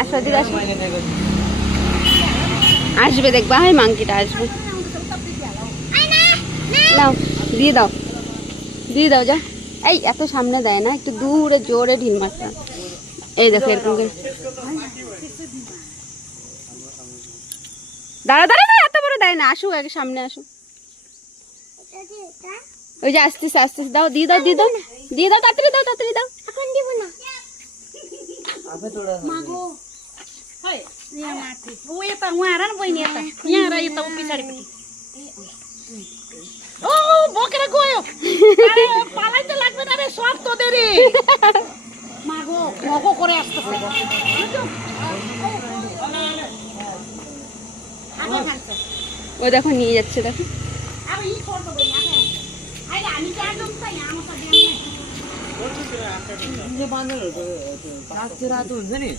আসো দিকে আসো আসবে দেখবা হয় মাংকিটা আসবে নাও দিয়ে দাও যা এই এত সামনে দেয় না একটু দূরে জোরে ঢিল মারটা এই দেখো এরকম করে দাঁড়া দাঁড়া না এত বড় দেয় না আসুক আগে সামনে আসুক ওই যে আসতেছে দাও দিয়ে দাও তাড়াতাড়ি দাও এখন দিব না मागो होय या माती वो येता वारा न बहिणी येता यारा येता पिछाडी ओ बोकरा गयो अरे पालायचं लागবে না রে সব তোদের রে মাগো মগো করে আসতেছে আগে খাচ্ছে ও দেখো নিয়ে যাচ্ছে দেখো আরে ই করতে বই আগে আরে আমি কি আজম তাই আমার সাথে 이제 만들어 그 낙지라도 은근히